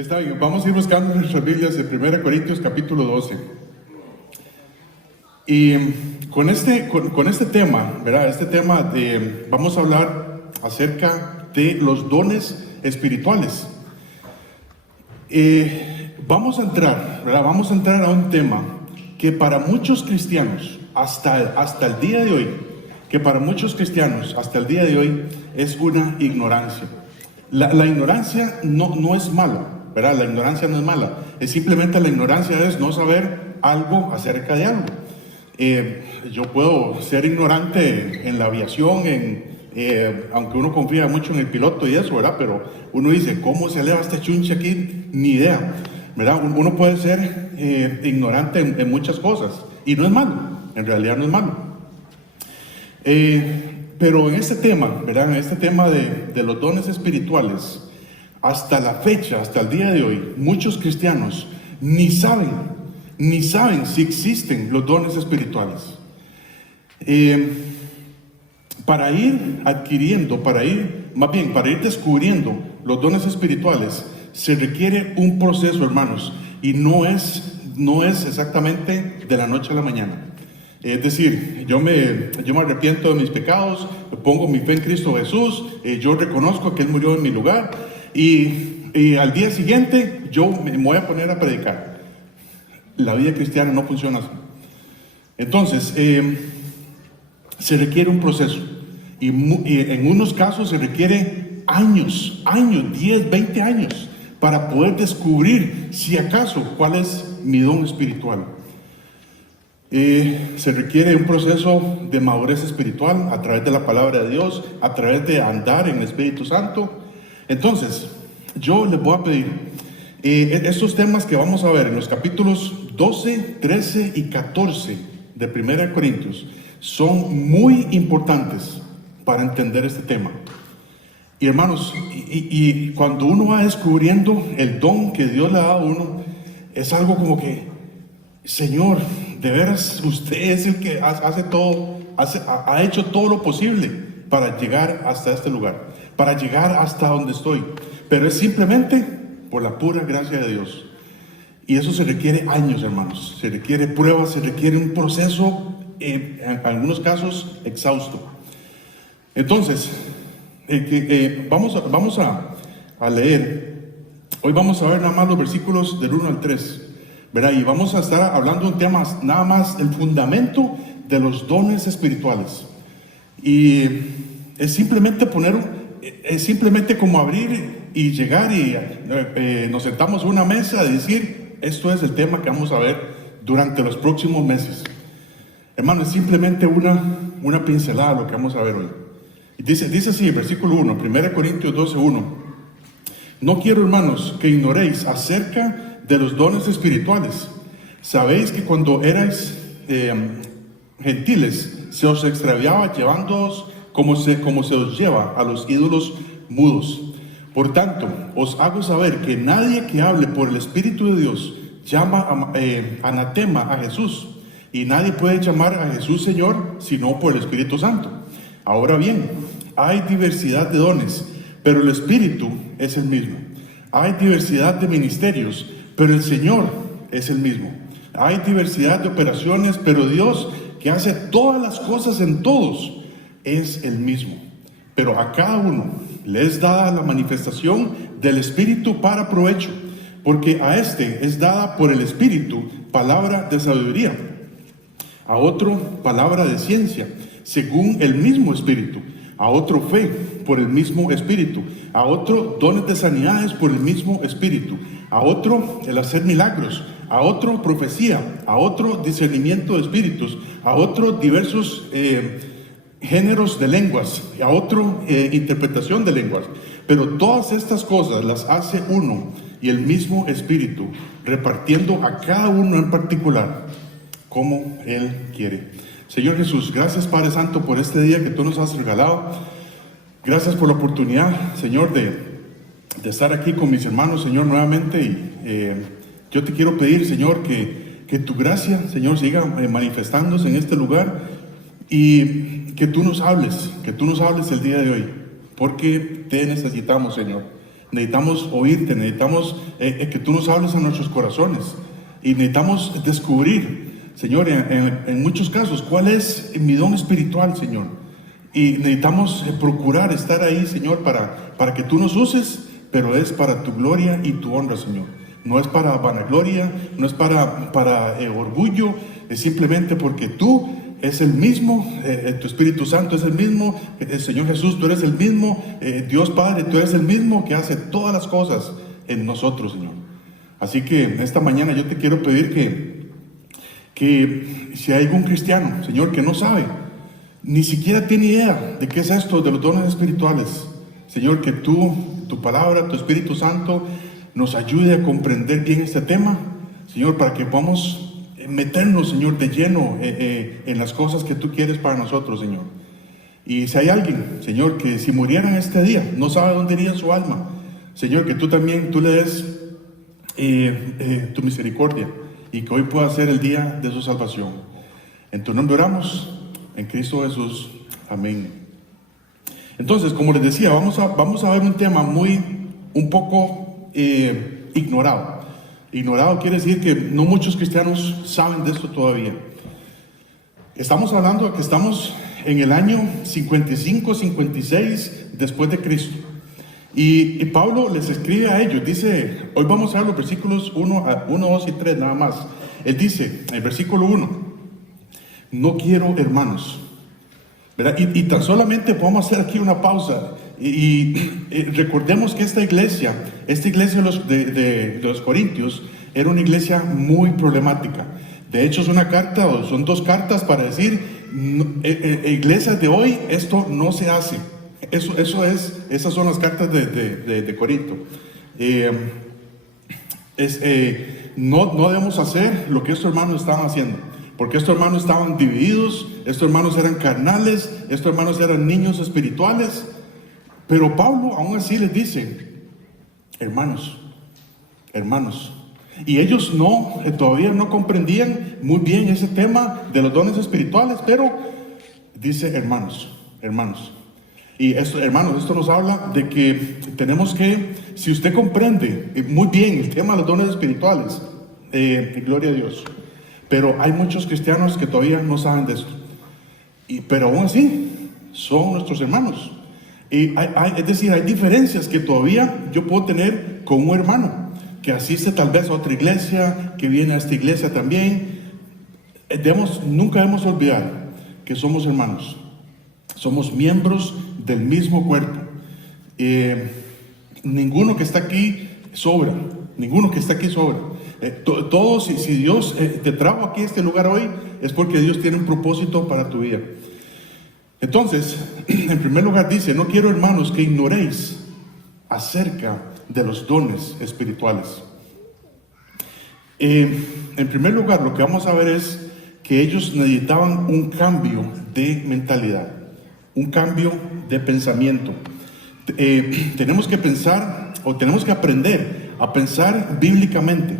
Está bien, vamos a ir buscando en nuestras Biblias de 1 Corintios capítulo 12. Y con este tema, ¿verdad? Vamos a hablar acerca de los dones espirituales. Vamos a entrar a un tema que para muchos cristianos, hasta el día de hoy, es una ignorancia. La ignorancia no es mala, ¿verdad? La ignorancia no es mala. Es simplemente la ignorancia es no saber algo acerca de algo. Yo puedo ser ignorante en la aviación, aunque uno confía mucho en el piloto y eso, ¿verdad? Pero uno dice, ¿cómo se eleva este chunche aquí? Ni idea, ¿verdad? Uno puede ser ignorante en muchas cosas y no es malo, en realidad no es malo. Pero en este tema, ¿verdad? En este tema de los dones espirituales, hasta la fecha, hasta el día de hoy, muchos cristianos ni saben si existen los dones espirituales. Para ir descubriendo los dones espirituales, se requiere un proceso, hermanos, y no es exactamente de la noche a la mañana. Es decir, yo me arrepiento de mis pecados, pongo mi fe en Cristo Jesús, yo reconozco que Él murió en mi lugar y al día siguiente yo me voy a poner a predicar. La vida cristiana no funciona así. Entonces, se requiere un proceso y en unos casos se requiere años, 10, 20 años para poder descubrir si acaso cuál es mi don espiritual. Se requiere un proceso de madurez espiritual a través de la palabra de Dios, a través de andar en el Espíritu Santo. Entonces, yo les voy a pedir estos temas que vamos a ver en los capítulos 12, 13 y 14 de 1 Corintios son muy importantes para entender este tema. Y hermanos, y cuando uno va descubriendo el don que Dios le ha dado a uno, es algo como que, Señor, de veras, usted es el que hace todo, ha hecho todo lo posible para llegar hasta este lugar, para llegar hasta donde estoy. Pero es simplemente por la pura gracia de Dios. Y eso se requiere años, hermanos. Se requiere pruebas, se requiere un proceso, en algunos casos, exhausto. Entonces, vamos a leer. Hoy vamos a ver nada más los versículos del 1 al 3. ¿Verdad? Y vamos a estar hablando de un tema, nada más el fundamento de los dones espirituales. Y es simplemente como abrir y llegar y nos sentamos en una mesa y decir, esto es el tema que vamos a ver durante los próximos meses. Hermanos, es simplemente una pincelada lo que vamos a ver hoy. Y dice así, el versículo 1, 1 Corintios 12, 1. No quiero, hermanos, que ignoréis acerca de los dones espirituales. Sabéis que cuando erais gentiles, se os extraviaba llevándoos como se os lleva a los ídolos mudos. Por tanto, os hago saber que nadie que hable por el Espíritu de Dios llama anatema a Jesús, y nadie puede llamar a Jesús Señor sino por el Espíritu Santo. Ahora bien, hay diversidad de dones, pero el Espíritu es el mismo. Hay diversidad de ministerios, pero el Señor es el mismo. Hay diversidad de operaciones, pero Dios, que hace todas las cosas en todos, es el mismo. Pero a cada uno le es dada la manifestación del Espíritu para provecho, porque a este es dada por el Espíritu palabra de sabiduría, a otro palabra de ciencia, según el mismo Espíritu, a otro fe por el mismo Espíritu, a otro dones de sanidades por el mismo Espíritu, a otro el hacer milagros, a otro profecía, a otro discernimiento de espíritus, a otro diversos géneros de lenguas, a otro interpretación de lenguas. Pero todas estas cosas las hace uno y el mismo Espíritu, repartiendo a cada uno en particular como Él quiere. Señor Jesús, gracias Padre Santo por este día que tú nos has regalado. Gracias por la oportunidad, Señor, de estar aquí con mis hermanos, Señor, nuevamente. Y yo te quiero pedir, Señor, que tu gracia, Señor, siga manifestándose en este lugar y que tú nos hables el día de hoy, porque te necesitamos, Señor. necesitamos oírte, necesitamos que tú nos hables a nuestros corazones y necesitamos descubrir, Señor, en muchos casos, cuál es mi don espiritual, Señor. Y necesitamos procurar estar ahí, Señor, para que tú nos uses, pero es para tu gloria y tu honra, Señor. No es para vanagloria, no es para orgullo, es simplemente porque tú es el mismo, tu Espíritu Santo es el mismo, Señor Jesús, tú eres el mismo, Dios Padre, tú eres el mismo que hace todas las cosas en nosotros, Señor. Así que esta mañana yo te quiero pedir que si hay algún cristiano, Señor, que no sabe, ni siquiera tiene idea de qué es esto de los dones espirituales, Señor, que tú, tu palabra, tu Espíritu Santo nos ayude a comprender bien este tema, Señor, para que podamos meternos, Señor, de lleno en las cosas que tú quieres para nosotros, Señor. Y si hay alguien, Señor, que si murieran este día, no sabe dónde iría su alma, Señor, que tú también, tú le des tu misericordia y que hoy pueda ser el día de su salvación. En tu nombre oramos, en Cristo Jesús. Amén. Entonces, como les decía, vamos a ver un tema un poco ignorado. Ignorado quiere decir que no muchos cristianos saben de esto todavía. Estamos hablando de que estamos en el año 55, 56 después de Cristo. Y Pablo les escribe a ellos, dice, hoy vamos a ver los versículos 1, 2 y 3 nada más. Él dice, en el versículo 1, no quiero hermanos, ¿verdad? Y tan solamente podemos hacer aquí una pausa y recordemos que esta iglesia de los Corintios era una iglesia muy problemática. De hecho es una carta, o son dos cartas para decir, iglesias de hoy esto no se hace. Esas son las cartas de Corinto. No debemos hacer lo que estos hermanos estaban haciendo, porque estos hermanos estaban divididos, estos hermanos eran carnales, estos hermanos eran niños espirituales. Pero Pablo aún así les dice, hermanos, y ellos todavía no comprendían muy bien ese tema de los dones espirituales, pero dice hermanos. Y esto, hermanos, esto nos habla de que tenemos que, si usted comprende muy bien el tema de los dones espirituales, gloria a Dios. Pero hay muchos cristianos que todavía no saben de esto. Pero aún así, son nuestros hermanos. Es decir, hay diferencias que todavía yo puedo tener con un hermano que asiste tal vez a otra iglesia, que viene a esta iglesia también. Nunca debemos olvidar que somos hermanos. Somos miembros del mismo cuerpo. Ninguno que está aquí sobra. Todos, si Dios te trajo aquí a este lugar hoy, es porque Dios tiene un propósito para tu vida. Entonces, en primer lugar dice, no quiero, hermanos, que ignoréis acerca de los dones espirituales. En primer lugar, lo que vamos a ver es que ellos necesitaban un cambio de mentalidad, un cambio de pensamiento. Tenemos que pensar, o tenemos que aprender a pensar bíblicamente,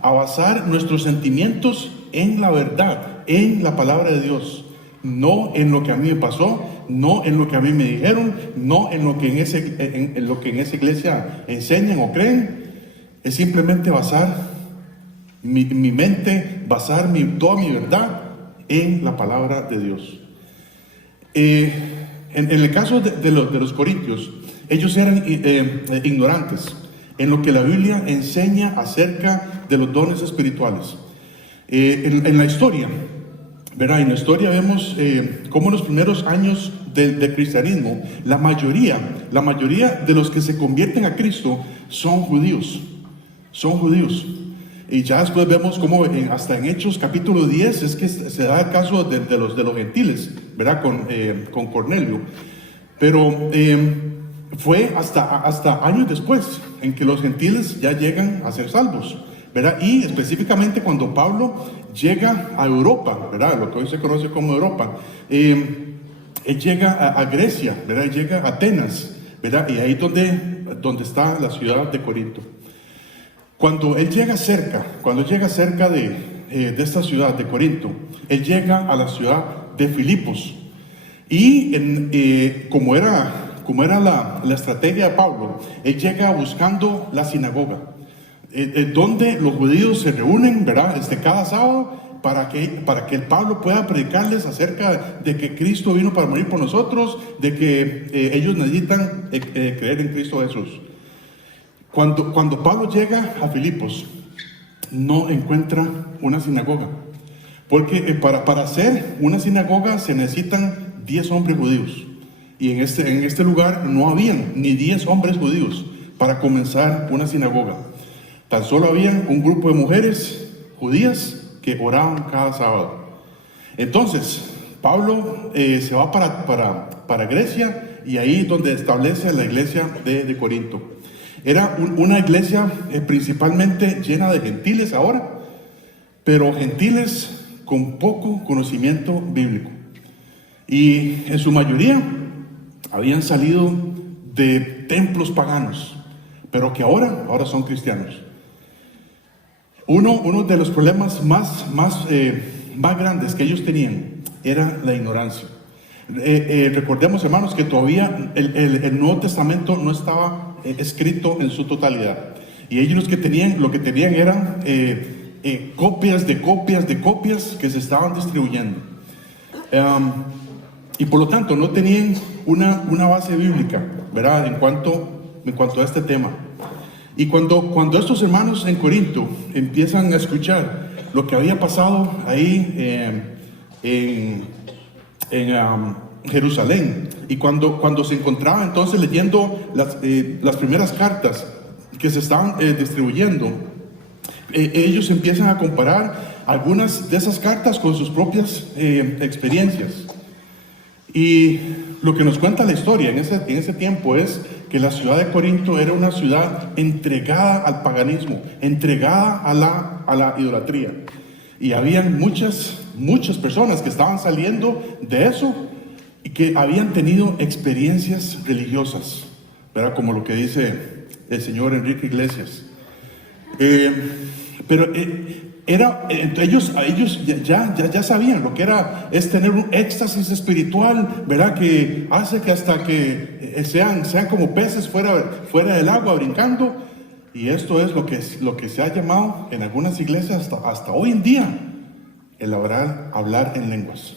a basar nuestros sentimientos en la verdad, en la palabra de Dios. No en lo que a mí me pasó, no en lo que a mí me dijeron, no en lo que en lo que en esa iglesia enseñan o creen. Es simplemente basar mi mente, basar toda mi verdad en la palabra de Dios. En el caso de los corintios, ellos eran ignorantes en lo que la Biblia enseña acerca de los dones espirituales. En la historia, ¿verdad? En la historia vemos cómo en los primeros años del cristianismo, la mayoría de los que se convierten a Cristo son judíos. Y ya después vemos cómo hasta en Hechos capítulo 10 es que se da el caso de los gentiles, ¿verdad? Con Cornelio. Pero fue hasta años después en que los gentiles ya llegan a ser salvos, ¿verdad? Y específicamente cuando Pablo llega a Europa, ¿verdad? Lo que hoy se conoce como Europa, él llega a Grecia, ¿verdad? Llega a Atenas, ¿verdad? Y ahí es donde está la ciudad de Corinto. Cuando él llega cerca de esta ciudad de Corinto, él llega a la ciudad de Filipos. Y como era era la estrategia de Pablo, él llega buscando la sinagoga, donde los judíos se reúnen, ¿verdad? Cada sábado, para que el Pablo pueda predicarles acerca de que Cristo vino para morir por nosotros, de que ellos necesitan creer en Cristo Jesús. Cuando Pablo llega a Filipos, no encuentra una sinagoga, porque para hacer una sinagoga se necesitan 10 hombres judíos, y en este lugar no habían ni 10 hombres judíos para comenzar una sinagoga. Tan solo habían un grupo de mujeres judías que oraban cada sábado. Entonces Pablo se va para Grecia, y ahí es donde establece la iglesia de Corinto. Era una iglesia principalmente llena de gentiles ahora, pero gentiles con poco conocimiento bíblico, y en su mayoría habían salido de templos paganos, pero que ahora son cristianos. Uno de los problemas más grandes que ellos tenían era la ignorancia. Recordemos, hermanos, que todavía el Nuevo Testamento no estaba escrito en su totalidad, y ellos lo que tenían eran copias de copias que se estaban distribuyendo, y por lo tanto no tenían una base bíblica, ¿verdad? En cuanto a este tema. Y cuando estos hermanos en Corinto empiezan a escuchar lo que había pasado ahí en Jerusalén, y cuando se encontraba entonces leyendo las primeras cartas que se estaban distribuyendo, ellos empiezan a comparar algunas de esas cartas con sus propias experiencias. Y lo que nos cuenta la historia en ese tiempo es que la ciudad de Corinto era una ciudad entregada al paganismo, entregada a la idolatría. Y habían muchas personas que estaban saliendo de eso y que habían tenido experiencias religiosas, ¿verdad? Como lo que dice el señor Enrique Iglesias. Pero ellos ya sabían lo que es tener un éxtasis espiritual, ¿verdad? Que hace que hasta que sean como peces fuera del agua brincando. Y esto es lo que se ha llamado en algunas iglesias hasta hoy en día el hablar en lenguas.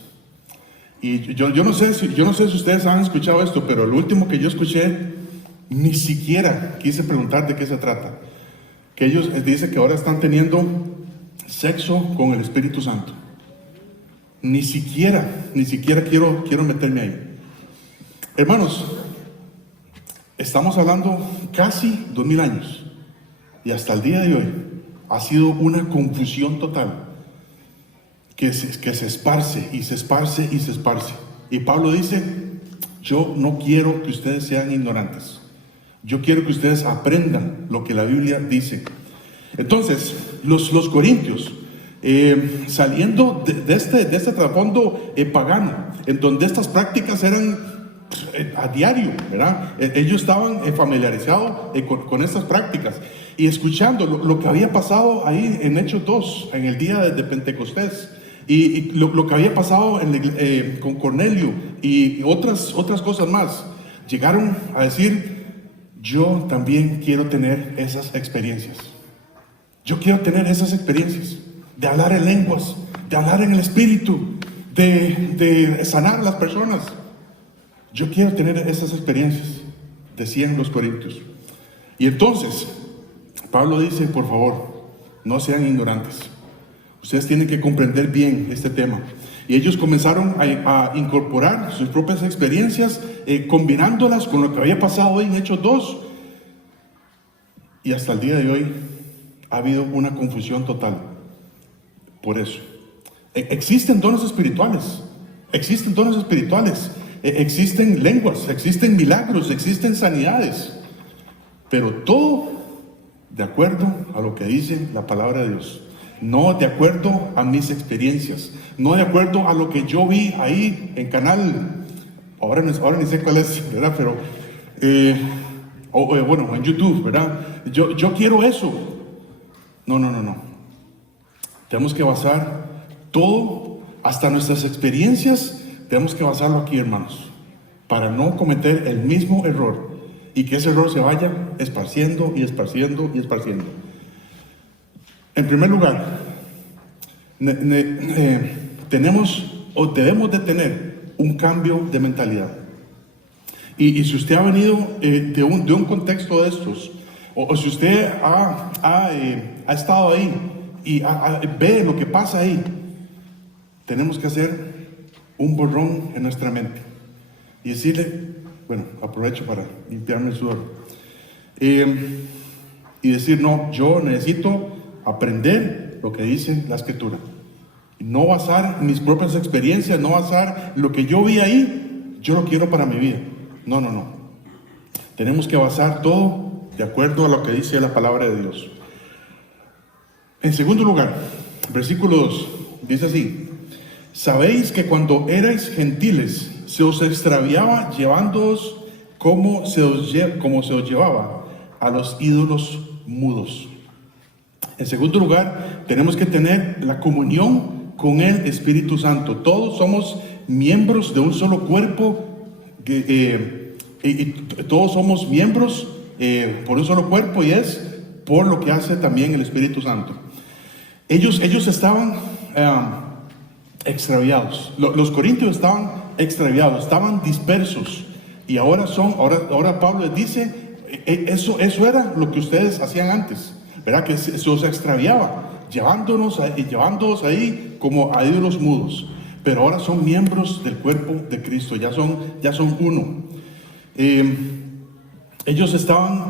Y yo no sé si ustedes han escuchado esto, pero lo último que yo escuché, ni siquiera quise preguntar de qué se trata. Que ellos dicen que ahora están teniendo sexo con el Espíritu Santo. Ni siquiera quiero meterme ahí. Hermanos, estamos hablando casi 2000 años, y hasta el día de hoy ha sido una confusión total que se esparce y se esparce y se esparce. Y Pablo dice: yo no quiero que ustedes sean ignorantes, yo quiero que ustedes aprendan lo que la Biblia dice. Entonces los corintios, saliendo de este trasfondo pagano, en donde estas prácticas eran a diario, ¿verdad? Ellos estaban familiarizados con estas prácticas, y escuchando lo que había pasado ahí en Hechos 2, en el día de Pentecostés, y lo que había pasado con Cornelio y otras cosas más, llegaron a decir: yo también quiero tener esas experiencias. Yo quiero tener esas experiencias de hablar en lenguas, de hablar en el Espíritu, de sanar a las personas. Yo quiero tener esas experiencias, decían los corintios. Y entonces Pablo dice: por favor, no sean ignorantes. Ustedes tienen que comprender bien este tema. Y ellos comenzaron a incorporar sus propias experiencias, combinándolas con lo que había pasado hoy en Hechos 2. Y hasta el día de hoy ha habido una confusión total. Por eso existen dones espirituales, existen lenguas, existen milagros, existen sanidades, pero todo de acuerdo a lo que dice la palabra de Dios, no de acuerdo a mis experiencias, no de acuerdo a lo que yo vi ahí en canal, ahora ni sé cuál es, ¿verdad? Pero bueno, en YouTube, ¿verdad? Yo quiero eso. No. Tenemos que basar todo, hasta nuestras experiencias, tenemos que basarlo aquí, hermanos, para no cometer el mismo error y que ese error se vaya esparciendo y esparciendo y esparciendo. En primer lugar, tenemos o debemos de tener un cambio de mentalidad. Y si usted ha venido de un contexto de estos, o si usted ha estado ahí y ve lo que pasa ahí, tenemos que hacer un borrón en nuestra mente y decirle, bueno, aprovecho para limpiarme el sudor, y decir, no, yo necesito aprender lo que dice la Escritura. No basar mis propias experiencias, no basar lo que yo vi ahí, yo lo quiero para mi vida. No. Tenemos que basar todo de acuerdo a lo que dice la palabra de Dios. En segundo lugar, versículo 2, dice así: sabéis que cuando erais gentiles, se os extraviaba llevándoos como se os llevaba a los ídolos mudos. En segundo lugar, tenemos que tener la comunión con el Espíritu Santo. Todos somos miembros de un solo cuerpo, y todos somos miembros por un solo cuerpo, y es por lo que hace también el Espíritu Santo. Ellos estaban extraviados. Los corintios estaban extraviados, estaban dispersos, y ahora Pablo les dice, eso era lo que ustedes hacían antes, ¿verdad? Que se os extraviaba, llevándonos ahí como a ídolos mudos. Pero ahora son miembros del cuerpo de Cristo, ya son uno. Ellos estaban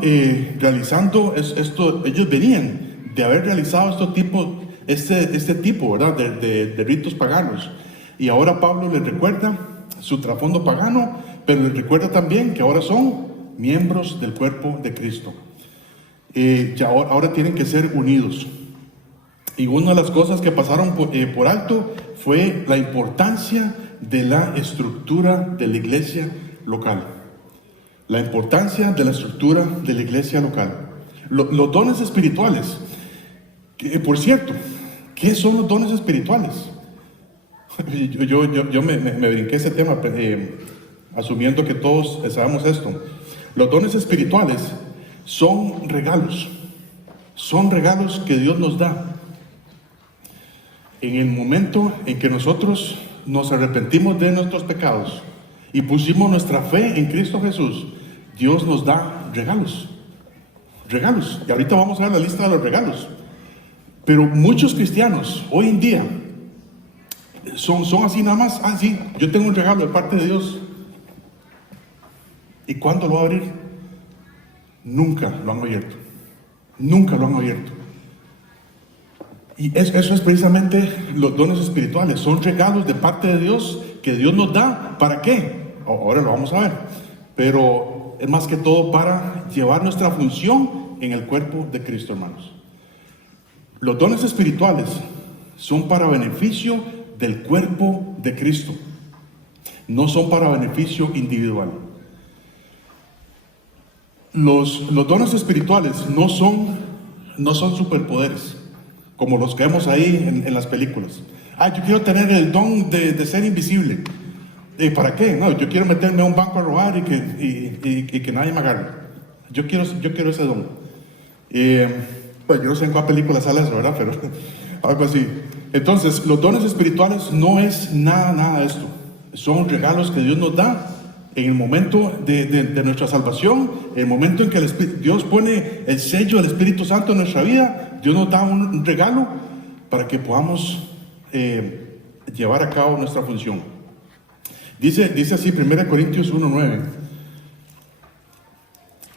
realizando esto, ellos venían de haber realizado este tipo, ¿verdad? de ritos paganos. Y ahora Pablo les recuerda su trasfondo pagano, pero les recuerda también que ahora son miembros del cuerpo de Cristo. Ahora tienen que ser unidos. Y una de las cosas que pasaron por alto fue la importancia de la estructura de la iglesia local. La importancia de la estructura de la iglesia local. Los dones espirituales. Por cierto, ¿qué son los dones espirituales? Yo me brinqué ese tema, asumiendo que todos sabemos esto. Los dones espirituales son regalos que Dios nos da. En el momento en que nosotros nos arrepentimos de nuestros pecados y pusimos nuestra fe en Cristo Jesús, Dios nos da regalos. Y ahorita vamos a ver la lista de los regalos. Pero muchos cristianos hoy en día son así nada más. Sí, yo tengo un regalo de parte de Dios. ¿Y cuándo lo va a abrir? Nunca lo han abierto. Y eso es precisamente los dones espirituales. Son regalos de parte de Dios que Dios nos da. ¿Para qué? Ahora lo vamos a ver. Pero es más que todo para llevar nuestra función en el cuerpo de Cristo, hermanos. Los dones espirituales son para beneficio del cuerpo de Cristo. No son para beneficio individual. Los dones espirituales no son superpoderes como los que vemos ahí en las películas. Yo quiero tener el don de ser invisible. ¿Para qué? No, yo quiero meterme a un banco a robar y que nadie me agarre. Yo quiero ese don. Pues yo no sé en cuál película sale eso, ¿verdad? Pero algo así. Entonces, los dones espirituales no es nada de esto. Son regalos que Dios nos da en el momento de nuestra salvación, en el momento en que Dios pone el sello del Espíritu Santo en nuestra vida. Dios nos da un regalo para que podamos llevar a cabo nuestra función. Dice así 1 Corintios 1:9.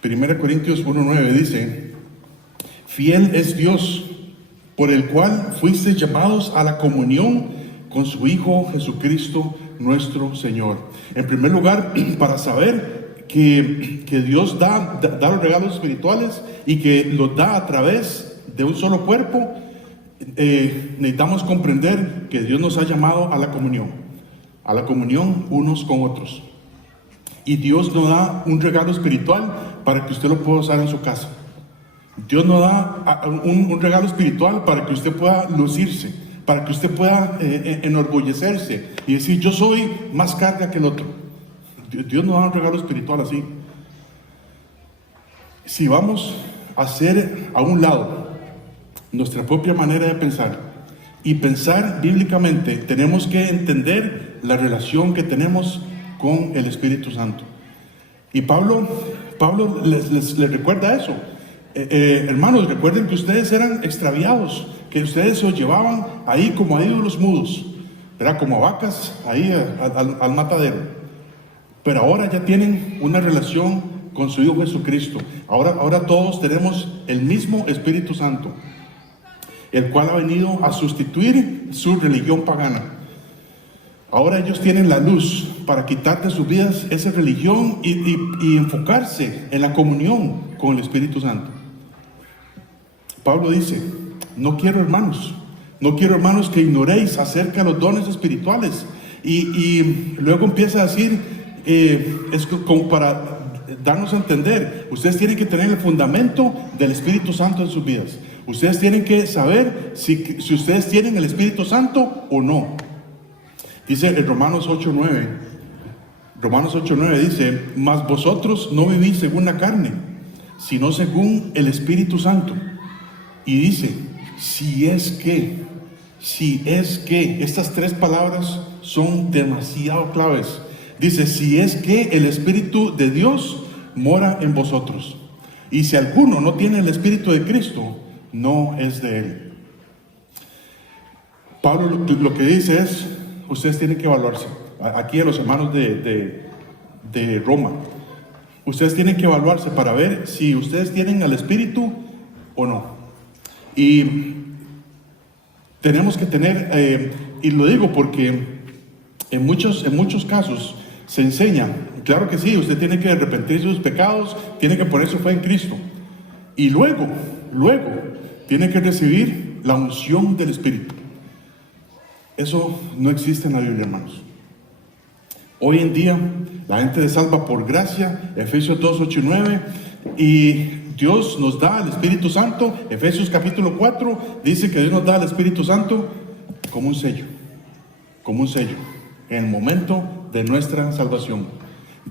1 Corintios 1:9 dice: fiel es Dios, por el cual fuisteis llamados a la comunión con su Hijo Jesucristo nuestro Señor. En primer lugar, para saber que Dios da los regalos espirituales y que los da a través de un solo cuerpo, necesitamos comprender que Dios nos ha llamado a la comunión unos con otros. Y Dios nos da un regalo espiritual para que usted lo pueda usar en su casa. Dios nos da un regalo espiritual para que usted pueda lucirse, para que usted pueda enorgullecerse y decir: yo soy más carga que el otro, Dios nos da un regalo espiritual así. Si vamos a hacer a un lado nuestra propia manera de pensar y pensar bíblicamente, tenemos que entender la relación que tenemos con el Espíritu Santo. Y Pablo les recuerda eso. Hermanos, recuerden que ustedes eran extraviados, que ustedes se los llevaban ahí como a ídolos mudos, ¿verdad? Como a vacas ahí al matadero. Pero ahora ya tienen una relación con su Hijo Jesucristo. Ahora todos tenemos el mismo Espíritu Santo, el cual ha venido a sustituir su religión pagana. Ahora ellos tienen la luz para quitar de sus vidas esa religión y enfocarse en la comunión con el Espíritu Santo. Pablo dice, no quiero hermanos que ignoréis acerca de los dones espirituales. Y luego empieza a decir, es como para darnos a entender, ustedes tienen que tener el fundamento del Espíritu Santo en sus vidas. Ustedes tienen que saber si ustedes tienen el Espíritu Santo o no. Dice en Romanos 8:9 dice, mas vosotros no vivís según la carne, sino según el Espíritu Santo. Y dice, si es que, estas tres palabras son demasiado claves. Dice, si es que el Espíritu de Dios mora en vosotros. Y si alguno no tiene el Espíritu de Cristo, no es de él. Pablo lo que dice es, ustedes tienen que evaluarse. Aquí a los hermanos de Roma, ustedes tienen que evaluarse para ver si ustedes tienen el Espíritu o no. Y tenemos que tener, y lo digo porque en muchos casos se enseña, claro que sí, usted tiene que arrepentirse de sus pecados, tiene que poner su fe en Cristo, y luego tiene que recibir la unción del Espíritu. Eso no existe en la Biblia, hermanos. Hoy en día la gente es salva por gracia, Efesios 2:8-9, y Dios nos da el Espíritu Santo. Efesios capítulo 4 dice que Dios nos da el Espíritu Santo como un sello, en el momento de nuestra salvación.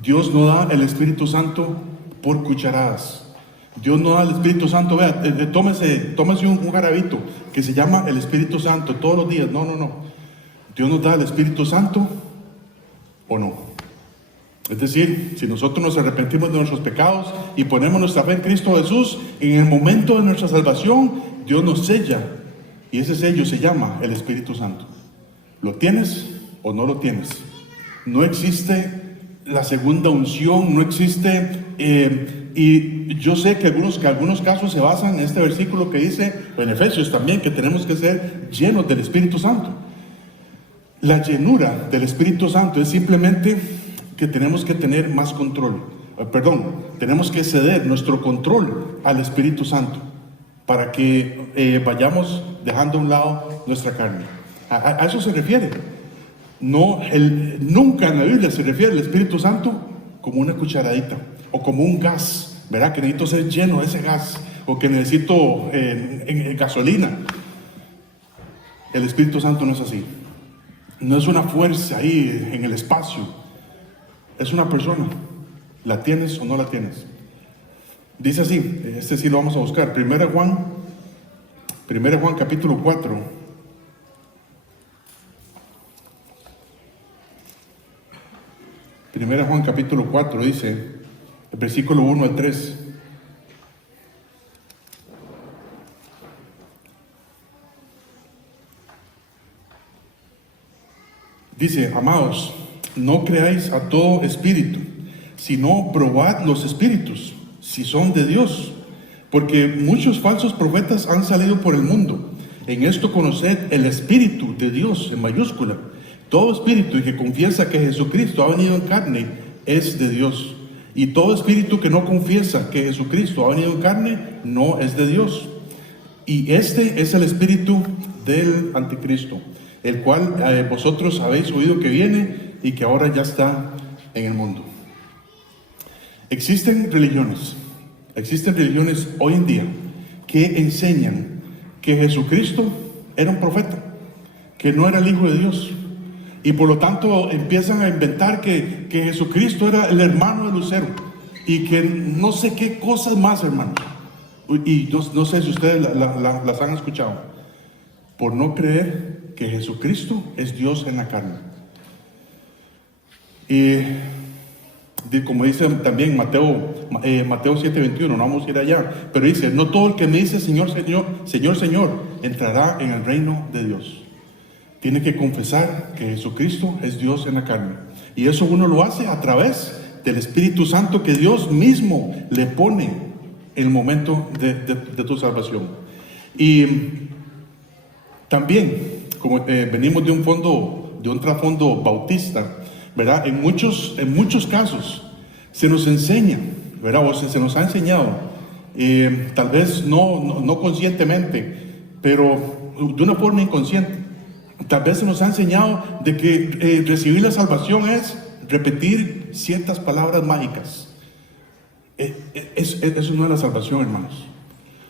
Dios no da el Espíritu Santo por cucharadas. Dios no da el Espíritu Santo, vea, tómese un garabito que se llama el Espíritu Santo todos los días. No. Dios nos da el Espíritu Santo o no. Es decir, si nosotros nos arrepentimos de nuestros pecados y ponemos nuestra fe en Cristo Jesús, en el momento de nuestra salvación, Dios nos sella, y ese sello se llama el Espíritu Santo. ¿Lo tienes o no lo tienes? No existe la segunda unción, no existe, y yo sé que algunos casos se basan en este versículo que dice, en Efesios también, que tenemos que ser llenos del Espíritu Santo. La llenura del Espíritu Santo es simplemente que tenemos que tener más control. Tenemos que ceder nuestro control al Espíritu Santo para que vayamos dejando a un lado nuestra carne. A eso se refiere. Nunca en la Biblia se refiere al Espíritu Santo como una cucharadita o como un gas, ¿verdad? Que necesito ser lleno de ese gas, o que necesito gasolina. El Espíritu Santo no es así. No es una fuerza ahí en el espacio. Es una persona. ¿La tienes o no la tienes? Dice así, este sí lo vamos a buscar. Primera Juan capítulo 4. Primera Juan capítulo 4 dice, el versículo 1-3. Dice, amados, no creáis a todo espíritu, sino probad los espíritus, si son de Dios, porque muchos falsos profetas han salido por el mundo. En esto conoced el Espíritu de Dios, en mayúscula. Todo espíritu que confiesa que Jesucristo ha venido en carne es de Dios. Y todo espíritu que no confiesa que Jesucristo ha venido en carne no es de Dios. Y este es el espíritu del anticristo, el cual vosotros habéis oído que viene y que ahora ya está en el mundo. Existen religiones hoy en día que enseñan que Jesucristo era un profeta, que no era el Hijo de Dios, Y por lo tanto empiezan a inventar que Jesucristo era el hermano de Lucero. Y que no sé qué cosas más, hermanos. Y no sé si ustedes las han escuchado. Por no creer que Jesucristo es Dios en la carne. Y como dice también Mateo 7:21, no vamos a ir allá, pero dice, no todo el que me dice Señor, Señor, Señor, Señor, entrará en el reino de Dios. Tiene que confesar que Jesucristo es Dios en la carne. Y eso uno lo hace a través del Espíritu Santo que Dios mismo le pone en el momento de tu salvación. Y también, como venimos de un trasfondo bautista, ¿verdad? En muchos casos se nos enseña, ¿verdad? O se nos ha enseñado, tal vez no conscientemente, pero de una forma inconsciente. Tal vez se nos ha enseñado de que recibir la salvación es repetir ciertas palabras mágicas. Eso no es la salvación, hermanos.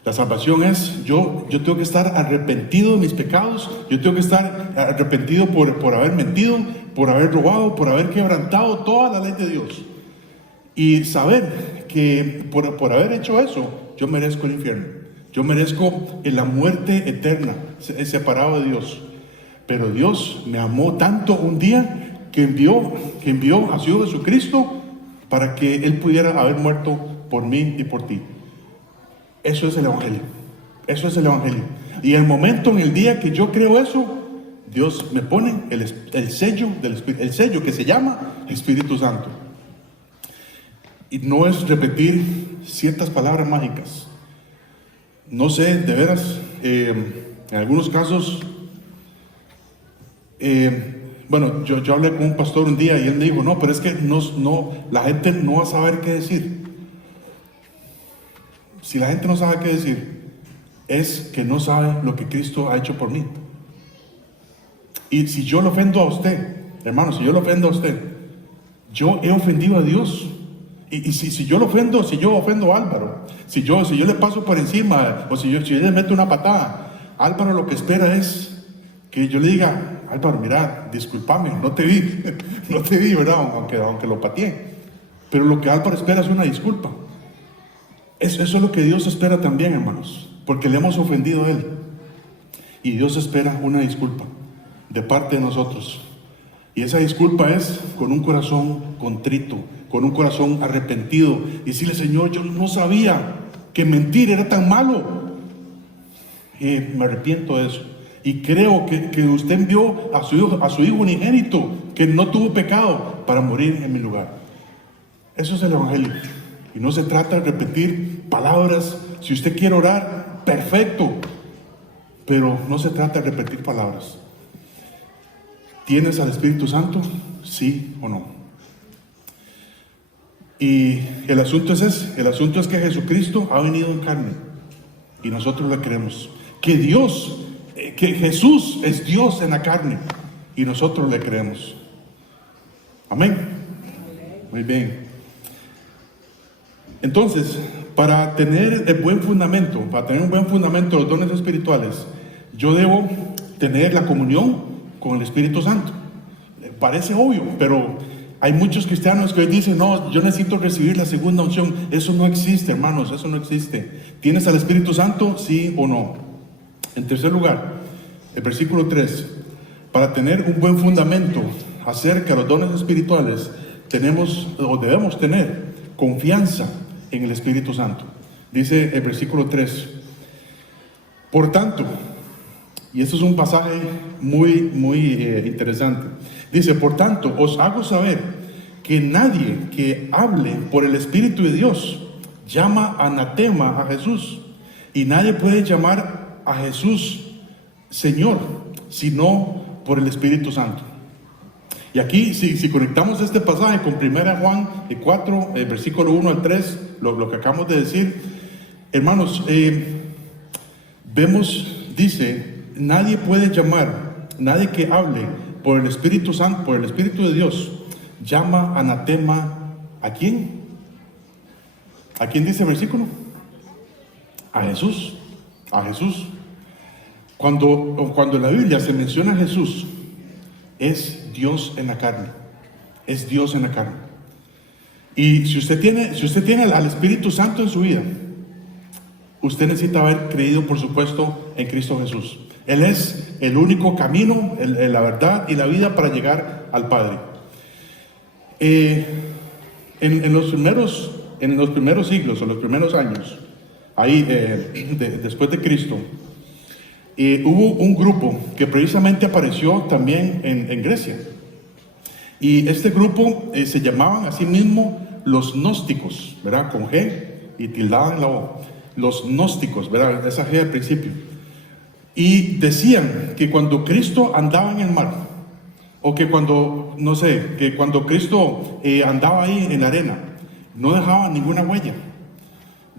La salvación es, yo tengo que estar arrepentido de mis pecados, yo tengo que estar arrepentido por haber mentido, por haber robado, por haber quebrantado toda la ley de Dios. Y saber que por haber hecho eso, yo merezco el infierno. Yo merezco la muerte eterna, separado de Dios. Pero Dios me amó tanto un día que envió a su Hijo Jesucristo para que Él pudiera haber muerto por mí y por ti. Eso es el Evangelio. Eso es el Evangelio. Y el momento, en el día que yo creo eso, Dios me pone el sello del Espíritu, el sello que se llama Espíritu Santo. Y no es repetir ciertas palabras mágicas. No sé, de veras, en algunos casos, bueno, yo hablé con un pastor un día y él me dijo, no, pero es que la gente no va a saber qué decir. Si la gente no sabe qué decir, es que no sabe lo que Cristo ha hecho por mí. Y si yo lo ofendo a usted, hermano, si yo lo ofendo a usted, yo he ofendido a Dios. Y si yo ofendo a Álvaro, si yo le paso por encima, o si yo le meto una patada, Álvaro lo que espera es que yo le diga, Álvaro, mira, discúlpame, no te vi, ¿verdad? Aunque lo pateé. Pero lo que Álvaro espera es una disculpa. Eso es lo que Dios espera también, hermanos, porque le hemos ofendido a Él. Y Dios espera una disculpa de parte de nosotros. Y esa disculpa es con un corazón contrito, con un corazón arrepentido. Y decirle, Señor, yo no sabía que mentir era tan malo. Y me arrepiento de eso. Y creo que usted envió a su hijo unigénito, que no tuvo pecado, para morir en mi lugar. Eso es el Evangelio. Y no se trata de repetir palabras. Si usted quiere orar, perfecto. Pero no se trata de repetir palabras. ¿Tienes al Espíritu Santo? ¿Sí o no? Y el asunto es ese. El asunto es que Jesucristo ha venido en carne. Y nosotros le creemos. Que Jesús es Dios en la carne. Y nosotros le creemos. Amén. Muy bien. Entonces, para tener un buen fundamento de los dones espirituales, yo debo tener la comunión con el Espíritu Santo. Parece obvio, pero hay muchos cristianos que hoy dicen, no, yo necesito recibir la segunda unción. Eso no existe, hermanos, eso no existe. ¿Tienes al Espíritu Santo? Sí o no. En tercer lugar, el versículo 3, para tener un buen fundamento acerca de los dones espirituales, debemos tener confianza en el Espíritu Santo. Dice el versículo 3, por tanto, y esto es un pasaje muy interesante. Dice, por tanto, os hago saber que nadie que hable por el Espíritu de Dios llama anatema a Jesús. Y nadie puede llamar a Jesús Señor, sino por el Espíritu Santo. Y aquí, si conectamos este pasaje con 1 Juan 4, versículo 1 al 3, lo que acabamos de decir, hermanos, dice, nadie que hable por el Espíritu Santo, por el Espíritu de Dios, llama anatema ¿a quién? ¿A quién dice el versículo? A Jesús. A Jesús. Cuando en la Biblia se menciona a Jesús, es Dios en la carne. Es Dios en la carne. Y si usted tiene al Espíritu Santo en su vida, usted necesita haber creído, por supuesto, en Cristo Jesús. Él es el único camino, la verdad y la vida para llegar al Padre. En los primeros siglos, o los primeros años, ahí después de Cristo, hubo un grupo que precisamente apareció también en Grecia. Y este grupo se llamaban a sí mismo los gnósticos, ¿verdad? Con G y tildaban la O. Los gnósticos, ¿verdad? Esa G al principio. Y decían que cuando Cristo andaba en el mar, o que cuando, no sé, que cuando Cristo andaba ahí en la arena, no dejaba ninguna huella.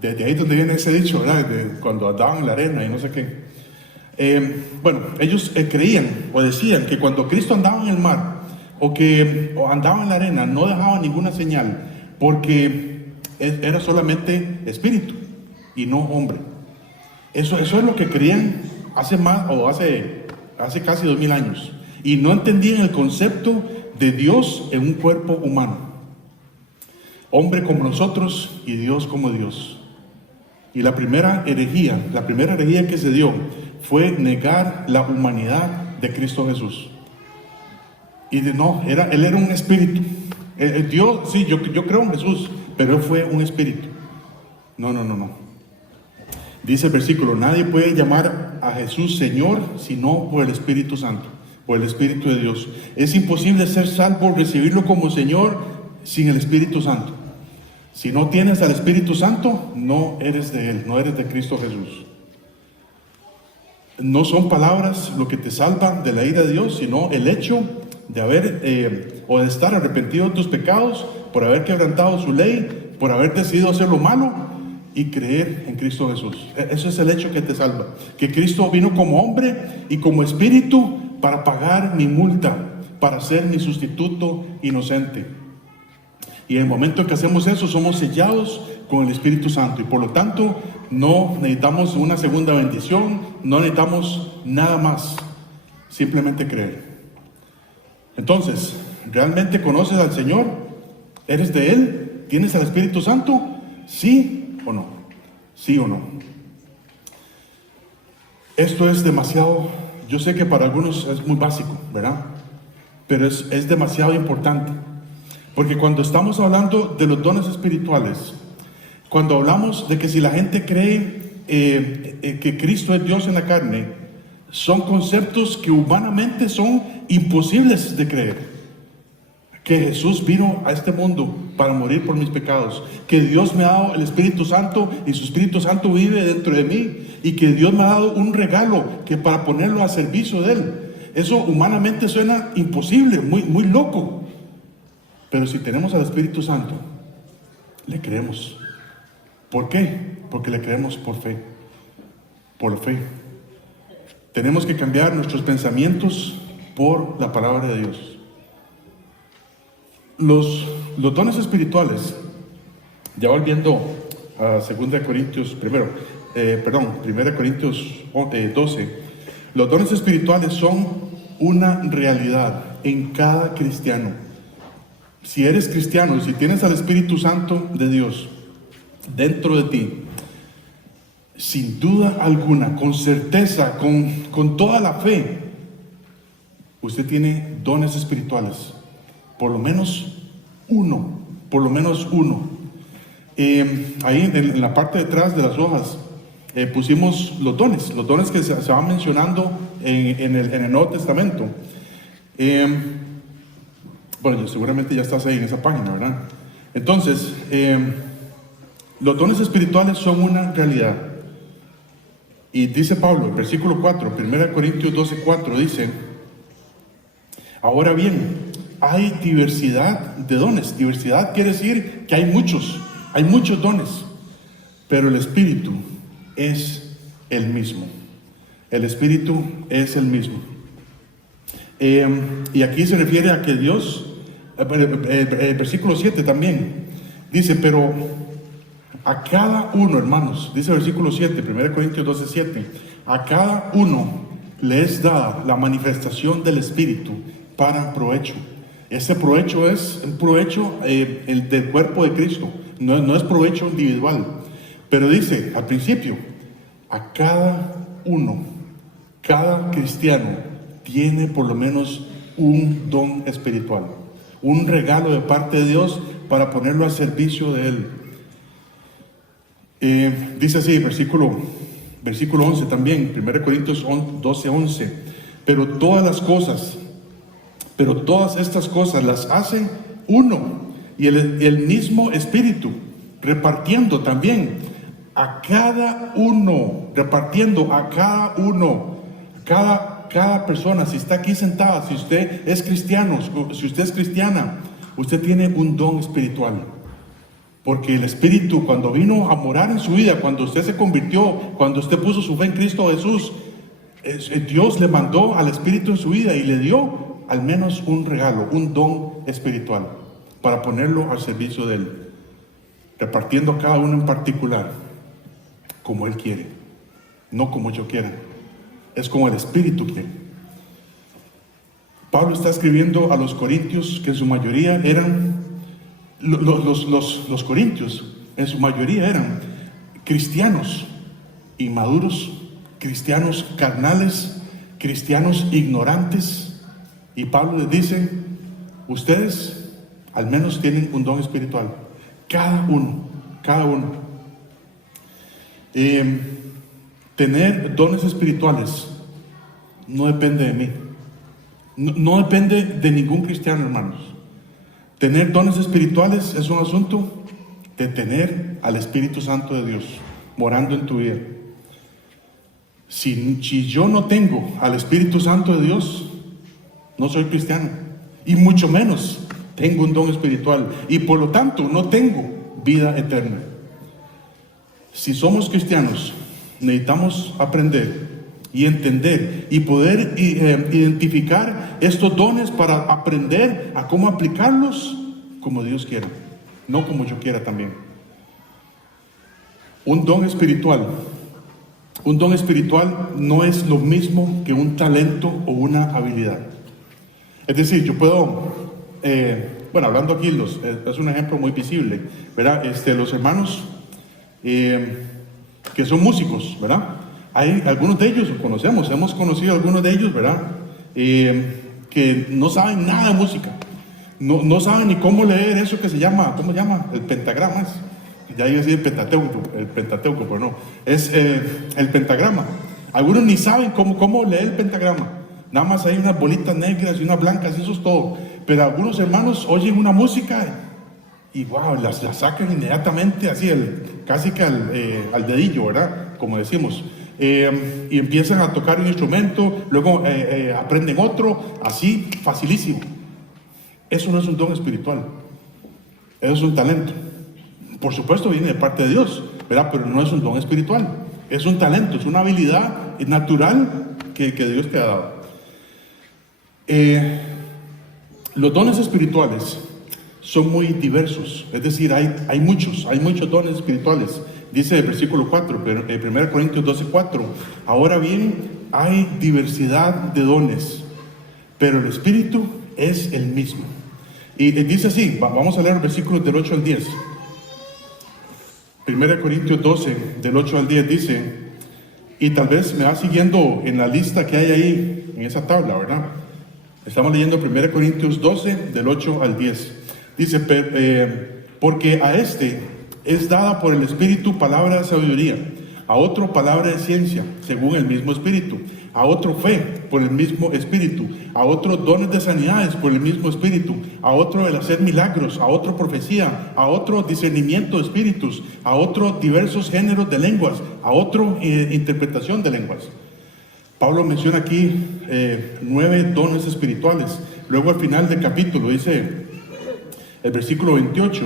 Desde ahí donde viene ese dicho, ¿verdad? De cuando andaban en la arena y no sé qué. Bueno, ellos creían o decían que cuando Cristo andaba en el mar o andaba en la arena, no dejaba ninguna señal, porque era solamente espíritu y no hombre. Eso es lo que creían hace casi 2000 años, y no entendían el concepto de Dios en un cuerpo humano, hombre como nosotros y Dios como Dios. Y la primera herejía que se dio fue negar la humanidad de Cristo Jesús. Y él era un espíritu. Dios, sí, yo creo en Jesús, pero él fue un espíritu. No. Dice el versículo: nadie puede llamar a Jesús Señor sino por el Espíritu Santo, por el Espíritu de Dios. Es imposible ser salvo, recibirlo como Señor, sin el Espíritu Santo. Si no tienes al Espíritu Santo, no eres de Él, no eres de Cristo Jesús. No son palabras lo que te salvan de la ira de Dios, sino el hecho de haber o de estar arrepentido de tus pecados, por haber quebrantado su ley, por haber decidido hacer lo malo y creer en Cristo Jesús. Eso es el hecho que te salva. Que Cristo vino como hombre y como espíritu para pagar mi multa, para ser mi sustituto inocente. Y en el momento en que hacemos eso, somos sellados con el Espíritu Santo. Y por lo tanto, no necesitamos una segunda bendición, no necesitamos nada más, simplemente creer. Entonces, ¿realmente conoces al Señor? ¿Eres de Él? ¿Tienes al Espíritu Santo? ¿Sí o no? ¿Sí o no? Esto es demasiado, yo sé que para algunos es muy básico, ¿verdad? Pero es demasiado importante. Porque cuando estamos hablando de los dones espirituales, cuando hablamos de que si la gente cree que Cristo es Dios en la carne, son conceptos que humanamente son imposibles de creer. Que Jesús vino a este mundo para morir por mis pecados, que Dios me ha dado el Espíritu Santo y su Espíritu Santo vive dentro de mí, y que Dios me ha dado un regalo que para ponerlo a servicio de Él. Eso humanamente suena imposible, muy loco. Pero si tenemos al Espíritu Santo, le creemos. ¿Por qué? Porque le creemos por fe. Por fe. Tenemos que cambiar nuestros pensamientos por la palabra de Dios. Los dones espirituales, ya volviendo a 1 Corintios 12, los dones espirituales son una realidad en cada cristiano. Si eres cristiano, si tienes al Espíritu Santo de Dios dentro de ti, sin duda alguna, con certeza, con toda la fe, usted tiene dones espirituales. Por lo menos uno. Ahí en la parte de atrás de las hojas pusimos los dones que se van mencionando en el Nuevo Testamento. Bueno, seguramente ya estás ahí en esa página, ¿verdad? Entonces, los dones espirituales son una realidad. Y dice Pablo, en versículo 4, 1 Corintios 12:4, dice: ahora bien, hay diversidad de dones. Diversidad quiere decir que hay muchos dones, pero el Espíritu es el mismo. El Espíritu es el mismo. Y aquí se refiere a que Dios, el versículo 7 también, dice: pero a cada uno, hermanos, dice el versículo 7, 1 Corintios 12:7, a cada uno le es dada la manifestación del Espíritu para provecho. Ese provecho es un provecho el del cuerpo de Cristo, no es provecho individual. Pero dice al principio, a cada uno, cada cristiano tiene por lo menos un don espiritual, un regalo de parte de Dios para ponerlo al servicio de Él. Dice así, versículo 11 también, 1 Corintios 12:11, pero todas estas cosas las hace uno y el mismo Espíritu, repartiendo también a cada uno, cada persona. Si está aquí sentada, si usted es cristiano, si usted es cristiana, usted tiene un don espiritual. Porque el Espíritu, cuando vino a morar en su vida, cuando usted se convirtió, cuando usted puso su fe en Cristo Jesús, Dios le mandó al Espíritu en su vida y le dio al menos un regalo, un don espiritual, para ponerlo al servicio de Él, repartiendo a cada uno en particular, como Él quiere, no como yo quiera, es como el Espíritu quiere. Pablo está escribiendo a los corintios, que en su mayoría eran, los corintios en su mayoría eran cristianos inmaduros, cristianos carnales, cristianos ignorantes, y Pablo les dice, ustedes al menos tienen un don espiritual, cada uno. Tener dones espirituales no depende de mí, no depende de ningún cristiano, hermanos. Tener dones espirituales es un asunto de tener al Espíritu Santo de Dios morando en tu vida. Si yo no tengo al Espíritu Santo de Dios, no soy cristiano, y mucho menos tengo un don espiritual, y por lo tanto no tengo vida eterna. Si somos cristianos, necesitamos aprender y entender y poder identificar estos dones para aprender a cómo aplicarlos como Dios quiera, no como yo quiera también. Un don espiritual no es lo mismo que un talento o una habilidad. Es decir, yo puedo, hablando aquí, es un ejemplo muy visible, ¿verdad? Los hermanos que son músicos, ¿verdad? Hay algunos de ellos, hemos conocido a algunos de ellos, ¿verdad? Que no saben nada de música, no saben ni cómo leer eso que se llama, ¿cómo se llama? El pentagrama. Ya iba a decir el Pentateuco, pero no, es el pentagrama. Algunos ni saben cómo leer el pentagrama, nada más hay unas bolitas negras y unas blancas, y eso es todo. Pero algunos hermanos oyen una música y wow, las sacan inmediatamente así, casi que al dedillo, ¿verdad? Como decimos. Y empiezan a tocar un instrumento, luego aprenden otro, así, facilísimo. Eso no es un don espiritual, eso es un talento. Por supuesto viene de parte de Dios, ¿verdad? Pero no es un don espiritual, es un talento, es una habilidad natural que Dios te ha dado. Los dones espirituales son muy diversos, es decir, hay muchos dones espirituales. Dice el versículo 4, 1 Corintios 12:4, ahora bien, hay diversidad de dones, pero el Espíritu es el mismo. Y dice así, vamos a leer los versículos del 8 al 10. 1 Corintios 12, del 8 al 10 dice, y tal vez me va siguiendo en la lista que hay ahí, en esa tabla, ¿verdad? Estamos leyendo 1 Corintios 12, del 8 al 10. Dice, porque a es dada por el Espíritu palabra de sabiduría, a otro palabra de ciencia, según el mismo Espíritu, a otro fe, por el mismo Espíritu, a otro dones de sanidades, por el mismo Espíritu, a otro el hacer milagros, a otro profecía, a otro discernimiento de espíritus, a otro diversos géneros de lenguas, a otro interpretación de lenguas. Pablo menciona aquí 9 dones espirituales. Luego al final del capítulo dice, el versículo 28,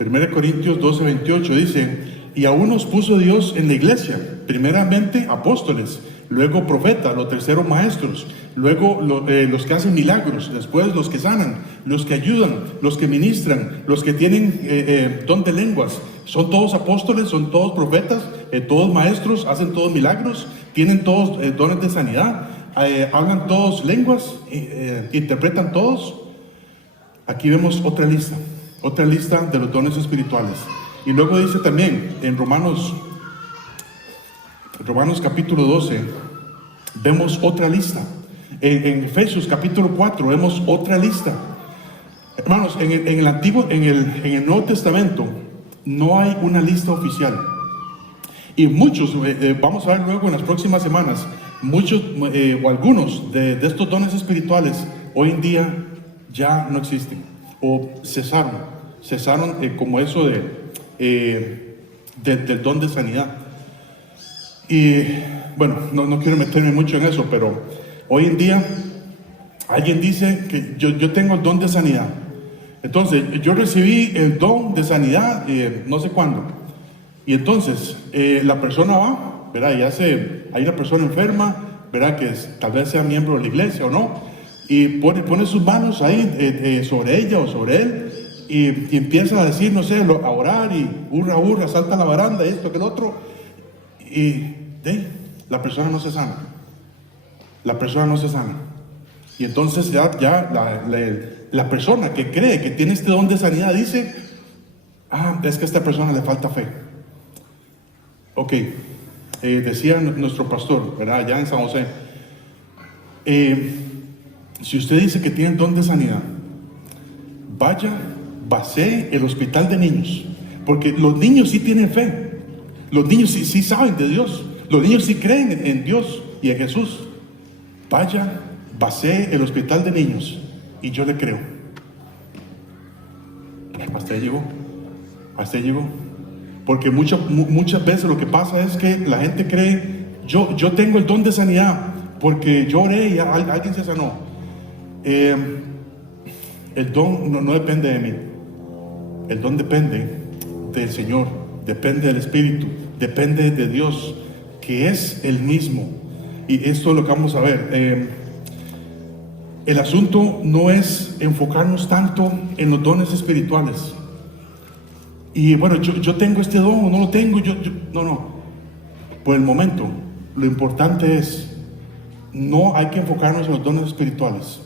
1 Corintios 12, 28 dice, y a unos puso Dios en la iglesia, primeramente apóstoles, luego profetas, los terceros maestros, luego los que hacen milagros, después los que sanan, los que ayudan, los que ministran, los que tienen don de lenguas. Son todos apóstoles, son todos profetas, todos maestros, hacen todos milagros, tienen todos dones de sanidad. hablan todos lenguas, interpretan todos. Aquí vemos otra lista de los dones espirituales. Y luego dice también en Romanos capítulo 12, vemos otra lista. En Efesios capítulo 4 vemos otra lista. Hermanos, en el Nuevo Testamento no hay una lista oficial. Y muchos, vamos a ver luego en las próximas semanas, muchos o algunos de estos dones espirituales hoy en día ya no existen o cesaron como eso del don de sanidad. Y bueno, no quiero meterme mucho en eso, pero hoy en día alguien dice que yo tengo el don de sanidad. Entonces yo recibí el don de sanidad no sé cuándo, y entonces la persona va, ¿verdad? Hay una persona enferma, ¿verdad? Que tal vez sea miembro de la iglesia o no, y pone sus manos ahí sobre ella o sobre él, y empieza a decir, no sé, a orar, y hurra, salta a la baranda, esto que el otro, y la persona no se sana. Y entonces ya la persona que cree que tiene este don de sanidad dice, es que a esta persona le falta fe. Ok, decía nuestro pastor, ¿verdad? Allá en San José, si usted dice que tiene el don de sanidad, basee el hospital de niños, porque los niños sí tienen fe, los niños sí saben de Dios, los niños sí creen en Dios y en Jesús. Basee el hospital de niños y yo le creo. Hasta ahí llegó. Porque muchas veces lo que pasa es que la gente cree, yo tengo el don de sanidad porque yo oré y alguien se sanó. El don no depende de mí. El don depende del Señor, depende del Espíritu, depende de Dios, que es el mismo. Y esto es lo que vamos a ver. El asunto no es enfocarnos tanto en los dones espirituales. Y bueno, yo tengo este don o no lo tengo. No. Por el momento, lo importante es, no hay que enfocarnos en los dones espirituales.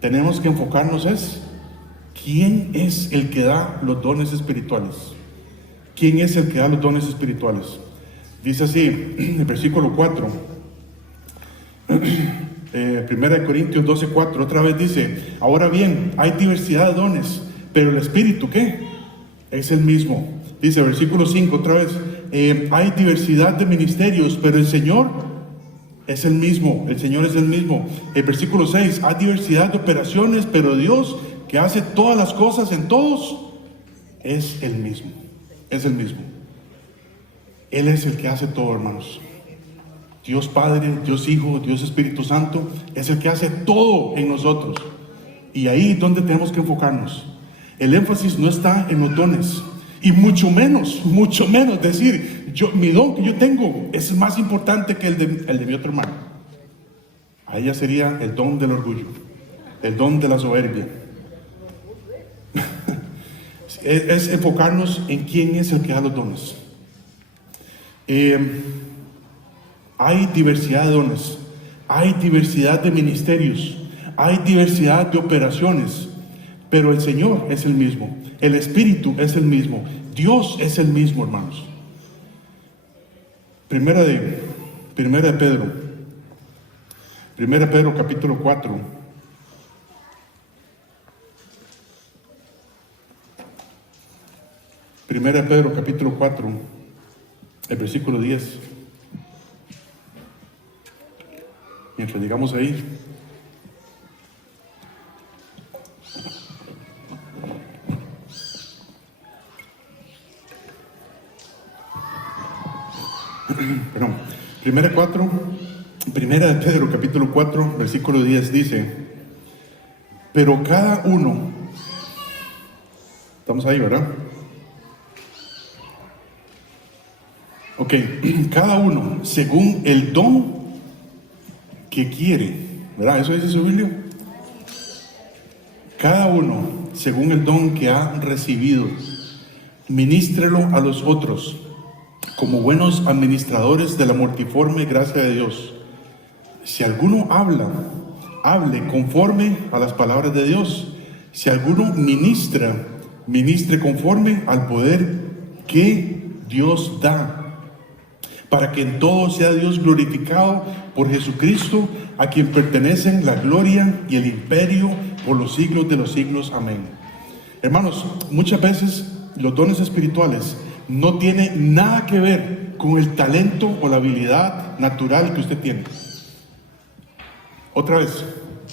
Tenemos que enfocarnos es, ¿quién es el que da los dones espirituales? ¿Quién es el que da los dones espirituales? Dice así, en el versículo 4, 1 Corintios 12:4, otra vez dice, ahora bien, hay diversidad de dones, pero el Espíritu, ¿qué? Es el mismo. Dice, versículo 5, otra vez, hay diversidad de ministerios, pero el Señor es el mismo. El Señor es el mismo. El versículo 6, hay diversidad de operaciones, pero Dios, que hace todas las cosas en todos, es el mismo. Es el mismo. Él es el que hace todo, hermanos. Dios Padre, Dios Hijo, Dios Espíritu Santo es el que hace todo en nosotros. Y ahí es donde tenemos que enfocarnos. El énfasis no está en los dones. Y mucho menos decir, mi don que yo tengo es más importante que el de mi otro hermano. Ahí ya sería el don del orgullo, el don de la soberbia. es enfocarnos en quién es el que da los dones. Hay diversidad de dones, hay diversidad de ministerios, hay diversidad de operaciones, pero el Señor es el mismo, el Espíritu es el mismo, Dios es el mismo, hermanos. Primera de Pedro capítulo 4. Primera de Pedro capítulo 4, el versículo 10. Mientras llegamos ahí, perdón, Primera de Pedro capítulo 4, versículo 10 dice, pero cada uno, estamos ahí, ¿verdad? Ok, cada uno según el don que quiere, ¿verdad? Eso dice su Biblia. Cada uno según el don que ha recibido, ministrelo a los otros como buenos administradores de la multiforme gracia de Dios. Si alguno habla, hable conforme a las palabras de Dios. Si alguno ministra, ministre conforme al poder que Dios da, para que en todo sea Dios glorificado por Jesucristo, a quien pertenecen la gloria y el imperio por los siglos de los siglos. Amén. Hermanos, muchas veces los dones espirituales no tienen nada que ver con el talento o la habilidad natural que usted tiene. Otra vez,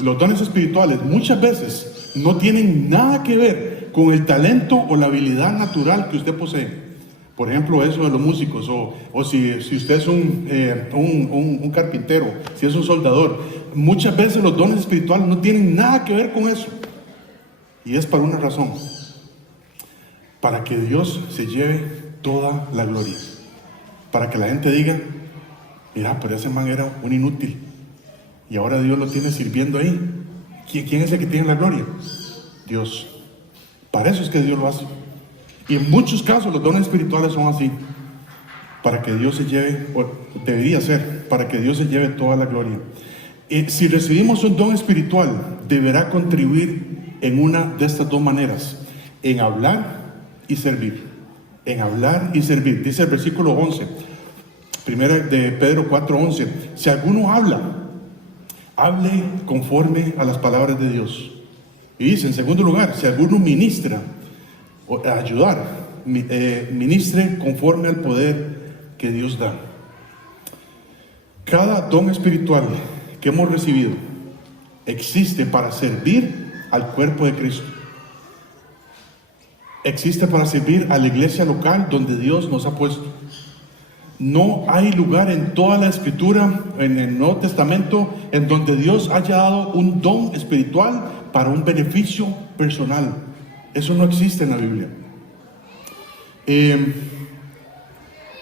los dones espirituales muchas veces no tienen nada que ver con el talento o la habilidad natural que usted posee. Por ejemplo, eso de los músicos, o si usted es un carpintero, si es un soldador, muchas veces los dones espirituales no tienen nada que ver con eso. Y es para una razón: para que Dios se lleve toda la gloria. Para que la gente diga: mira, pero ese man era un inútil, y ahora Dios lo tiene sirviendo ahí. ¿Quién es el que tiene la gloria? Dios. Para eso es que Dios lo hace. Y en muchos casos los dones espirituales son así, para que Dios se lleve, o debería ser, para que Dios se lleve toda la gloria. Si recibimos un don espiritual, deberá contribuir en una de estas dos maneras: en hablar y servir. En hablar y servir. Dice el versículo 11, primera de Pedro 4:11: si alguno habla, hable conforme a las palabras de Dios. Y dice en segundo lugar: si alguno ministra, o ayudar, ministre conforme al poder que Dios da. Cada don espiritual que hemos recibido existe para servir al cuerpo de Cristo. Existe para servir a la iglesia local donde Dios nos ha puesto. No hay lugar en toda la Escritura, en el Nuevo Testamento, en donde Dios haya dado un don espiritual para un beneficio personal. Eso no existe en la Biblia.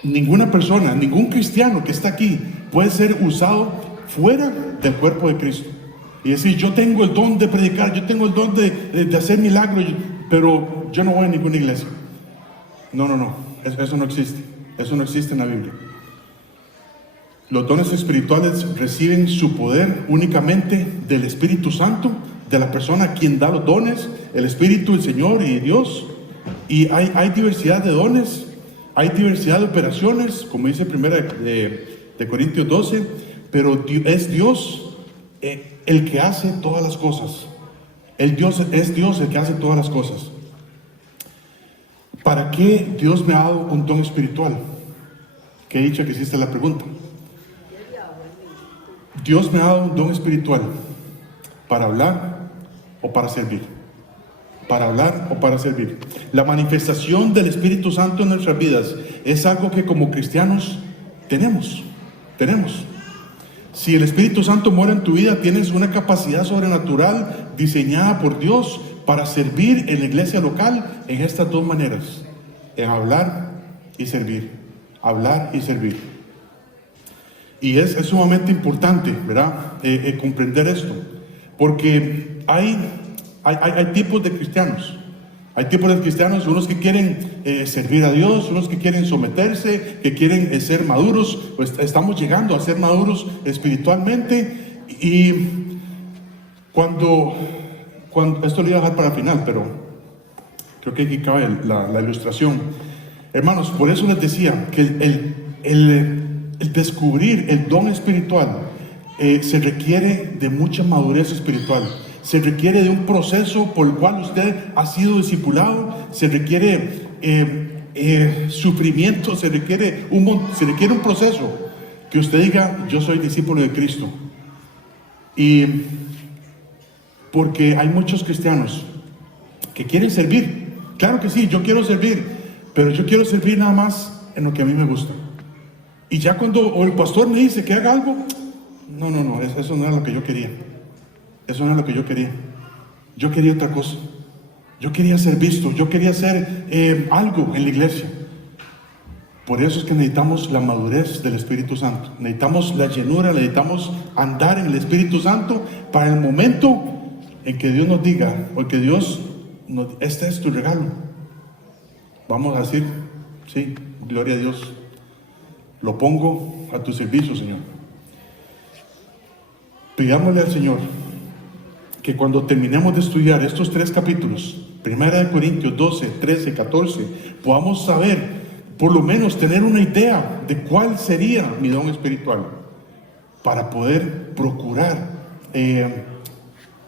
Ninguna persona, ningún cristiano que está aquí puede ser usado fuera del cuerpo de Cristo y decir: yo tengo el don de predicar, yo tengo el don de hacer milagros, pero yo no voy a ninguna iglesia. No, eso no existe. Eso no existe en la Biblia. Los dones espirituales reciben su poder únicamente del Espíritu Santo, de la persona a quien da los dones, el Espíritu, el Señor y Dios. Y hay diversidad de dones, hay diversidad de operaciones, como dice primera de Corintios 12, pero es Dios el que hace todas las cosas. Es Dios el que hace todas las cosas. ¿Para qué Dios me ha dado un don espiritual? Que he dicho que existe la pregunta. Dios me ha dado un don espiritual para hablar o para servir. Para hablar o para servir. La manifestación del Espíritu Santo en nuestras vidas es algo que como cristianos tenemos. Si el Espíritu Santo mora en tu vida, tienes una capacidad sobrenatural diseñada por Dios para servir en la iglesia local en estas dos maneras: en hablar y servir. Hablar y servir. Y es sumamente importante, ¿verdad? Comprender esto, porque hay tipos de cristianos. Hay tipos de cristianos, unos que quieren servir a Dios, unos que quieren someterse, que quieren ser maduros. Pues estamos llegando a ser maduros espiritualmente. Y cuando esto lo iba a dejar para el final, pero creo que aquí cabe la ilustración. Hermanos, por eso les decía que el descubrir el don espiritual se requiere de mucha madurez espiritual. Se requiere de un proceso por el cual usted ha sido discipulado. Se requiere sufrimiento, se requiere un proceso que usted diga: yo soy discípulo de Cristo. Y porque hay muchos cristianos que quieren servir. Claro que sí, yo quiero servir, pero yo quiero servir nada más en lo que a mí me gusta. Y ya cuando el pastor me dice que haga algo, no, eso no era lo que yo quería. Eso no es lo que yo quería. Yo quería otra cosa. Yo quería ser visto. Yo quería hacer algo en la iglesia. Por eso es que necesitamos la madurez del Espíritu Santo. Necesitamos la llenura, necesitamos andar en el Espíritu Santo para el momento en que Dios nos diga, o que Dios este es tu regalo. Vamos a decir: sí, gloria a Dios. Lo pongo a tu servicio, Señor. pidámosle al Señor que cuando terminemos de estudiar estos 3 capítulos, 1 Corintios 12, 13, 14, podamos saber, por lo menos tener una idea de cuál sería mi don espiritual, para poder procurar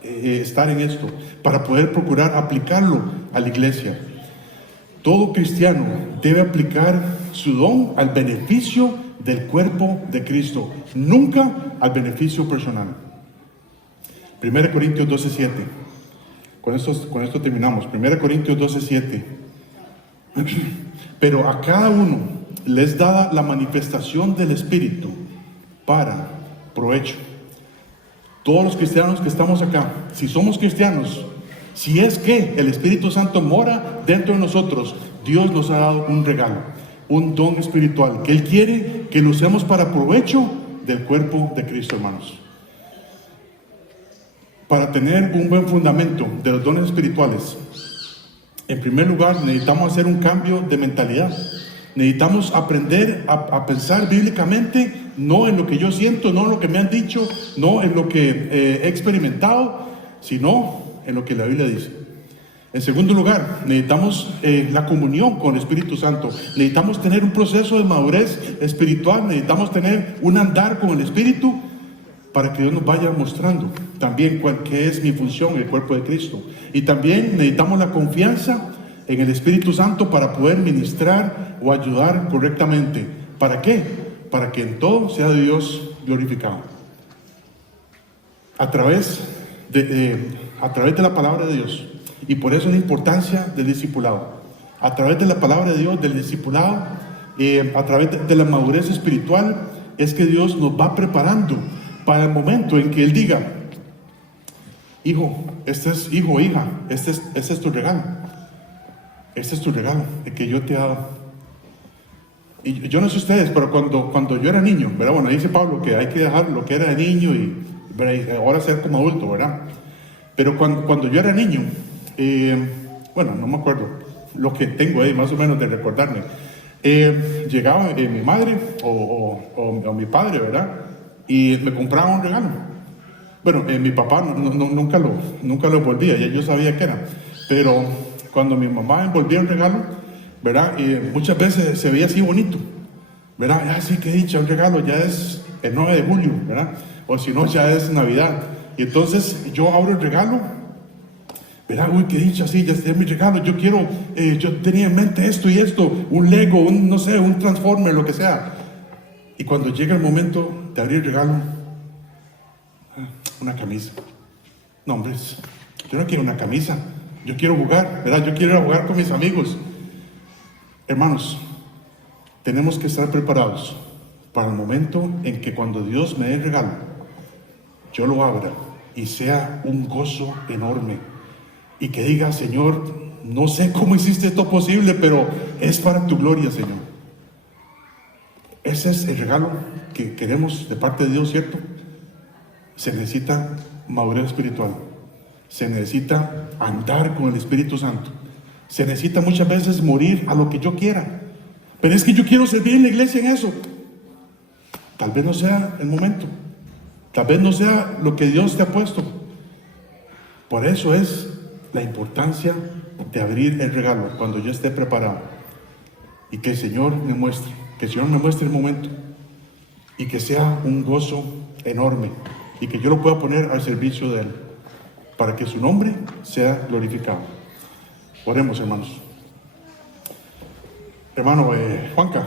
estar en esto, para poder procurar aplicarlo a la iglesia. Todo cristiano debe aplicar su don al beneficio del cuerpo de Cristo, nunca al beneficio personal. 1 Corintios 12, 7. Con esto terminamos. 1 Corintios 12, 7. Pero a cada uno les dada la manifestación del Espíritu para provecho. Todos los cristianos que estamos acá, si somos cristianos, si es que el Espíritu Santo mora dentro de nosotros, Dios nos ha dado un regalo, un don espiritual, que Él quiere que lo usemos para provecho del cuerpo de Cristo, hermanos. Para tener un buen fundamento de los dones espirituales, en primer lugar necesitamos hacer un cambio de mentalidad. Necesitamos aprender a pensar bíblicamente, no en lo que yo siento, no en lo que me han dicho, no en lo que he experimentado, sino en lo que la Biblia dice. En segundo lugar, necesitamos la comunión con el Espíritu Santo. Necesitamos tener un proceso de madurez espiritual. Necesitamos tener un andar con el Espíritu para que Dios nos vaya mostrando también qué es mi función en el cuerpo de Cristo. Y también necesitamos la confianza en el Espíritu Santo para poder ministrar o ayudar correctamente. ¿Para qué? Para que en todo sea Dios glorificado. A través de la palabra de Dios. Y por eso la importancia del discipulado. A través de la palabra de Dios, del discipulado, a través de la madurez espiritual, es que Dios nos va preparando para el momento en que Él diga: hijo, hijo, hija, este es tu regalo. Este es tu regalo, el que yo te he dado. Y yo no sé ustedes, pero cuando yo era niño, ¿verdad? Bueno, dice Pablo que hay que dejar lo que era de niño y ahora ser como adulto, ¿verdad? Pero cuando yo era niño, bueno, no me acuerdo lo que tengo ahí más o menos de recordarme. Llegaba mi madre o mi padre, ¿verdad? Y me compraba un regalo. Bueno, mi papá nunca lo envolvía, ya yo sabía que era. Pero cuando mi mamá envolvía el regalo, ¿verdad? Muchas veces se veía así bonito, ¿verdad? Sí, qué dicha, un regalo, ya es el 9 de julio, ¿verdad? O si no, ya es Navidad. Y entonces yo abro el regalo, ¿verdad? Uy, qué dicha, sí, ya es mi regalo. Yo tenía en mente esto y esto, un Lego, no sé, un Transformer, lo que sea. Y cuando llega el momento de abrir el regalo, una camisa. No, hombre, yo no quiero una camisa. Yo quiero jugar, ¿verdad? Yo quiero ir a jugar con mis amigos. Hermanos, tenemos que estar preparados para el momento en que cuando Dios me dé el regalo, yo lo abra y sea un gozo enorme. Y que diga: Señor, no sé cómo hiciste esto posible, pero es para tu gloria, Señor. Ese es el regalo que queremos de parte de Dios, ¿cierto? Se necesita madurez espiritual. Se necesita andar con el Espíritu Santo. Se necesita muchas veces morir a lo que yo quiera. Pero es que yo quiero servir en la iglesia en eso. Tal vez no sea el momento. Tal vez no sea lo que Dios te ha puesto. Por eso es la importancia de abrir el regalo cuando yo esté preparado. Y que el Señor me muestre. Que el Señor me muestre el momento. Y que sea un gozo enorme. Y que yo lo pueda poner al servicio de Él. Para que su nombre sea glorificado. Oremos, hermanos. Hermano Juanca.